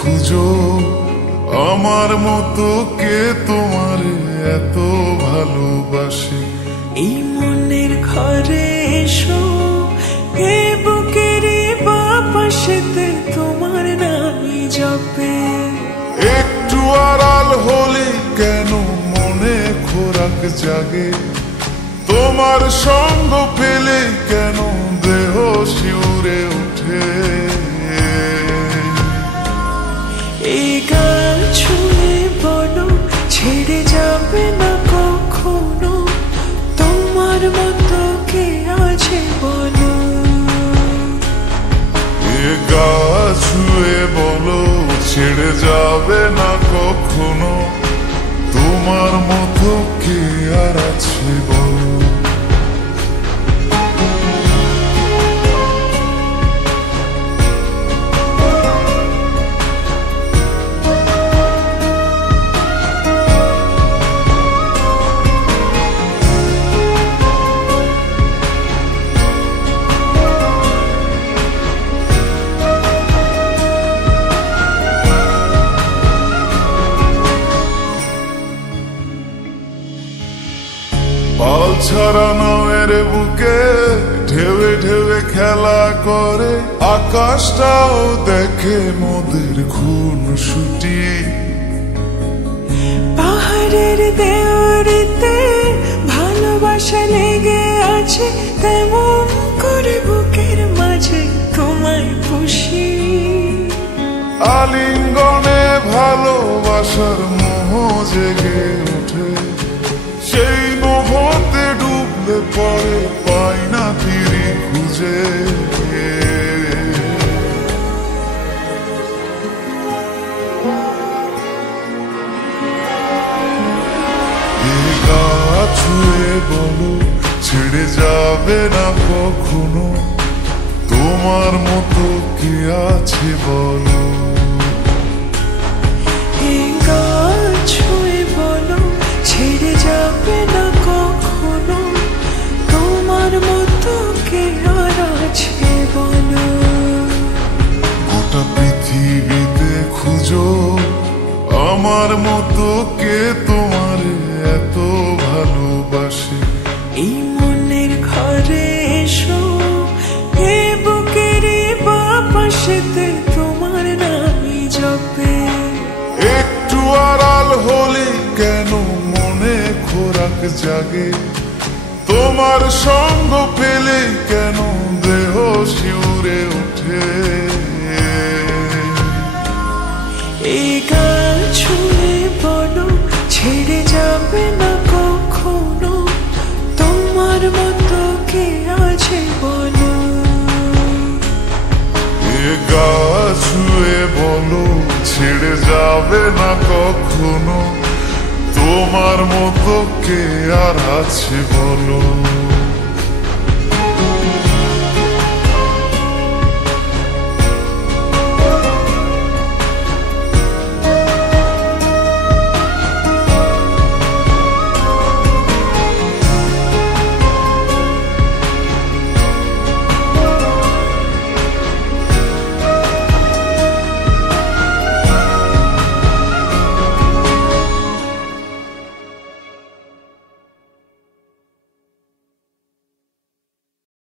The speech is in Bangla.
খুঁজো আমার মতো কে তোমার এত ভালোবাসে। এই মনের ঘরে এসো, এই বুকের বাপাশেতে তোমার নামই জপে। একটু আড়াল হলে কেন মনে খোরাক জাগে, তোমার সঙ্গ পেলে কেন দেহ শিউরে ওঠে। এই গান ছুঁয়ে বলো ছেড়ে যাবে না কখনো, তোমার মতো কে আছে বলো। এ গা ছুঁয়ে বলো ছেড়ে যাবে না কখনো, তোমার মতো কে আর আছে বলো। পাল ছাড়া নামের বুকে ঢেউে ঢেউে খেলা করে, আকাশটাও দেখে মোদের খুন ছুটি। পাহাড়ের দেওয়ারিতে ভালোবাসা লেগে আছে, তেমন করে বুকের মাঝে তোমায় পুষি। আলিঙ্গনে ভালোবাসার মোহ জেগে ওঠে, সেই মোহতে ডুবলে পরে পাই না ফিরি খুঁজে। গা ছুঁয়ে বলো ছেড়ে যাবে না কখনো, তোমার মতো কে আছে বলো। ছুঁয়ে বলো ছেড়ে যাবে না কখনো, তোমার মতো কে আর আছে বলো। গোটা পৃথিবীতে খুঁজো আমার মতো কে তোমার এত ভালোবাসে। এই মনের ঘরে এসো, এই বুকের বাপাশেতে তোমার নামই জপে। একটু আড়াল হলে কেন মনে খোরাক জাগে, তোমার সঙ্গ পেলে কেন দেহ শিউরে ওঠে। এই গান ছুঁয়ে বলো ছেড়ে যাবে না কখনো, তোমার মতো কে আছে বলো। এ গা ছুঁয়ে বলো ছেড়ে যাবে না কখনো, তোমার মতো কে আর আছে বলো।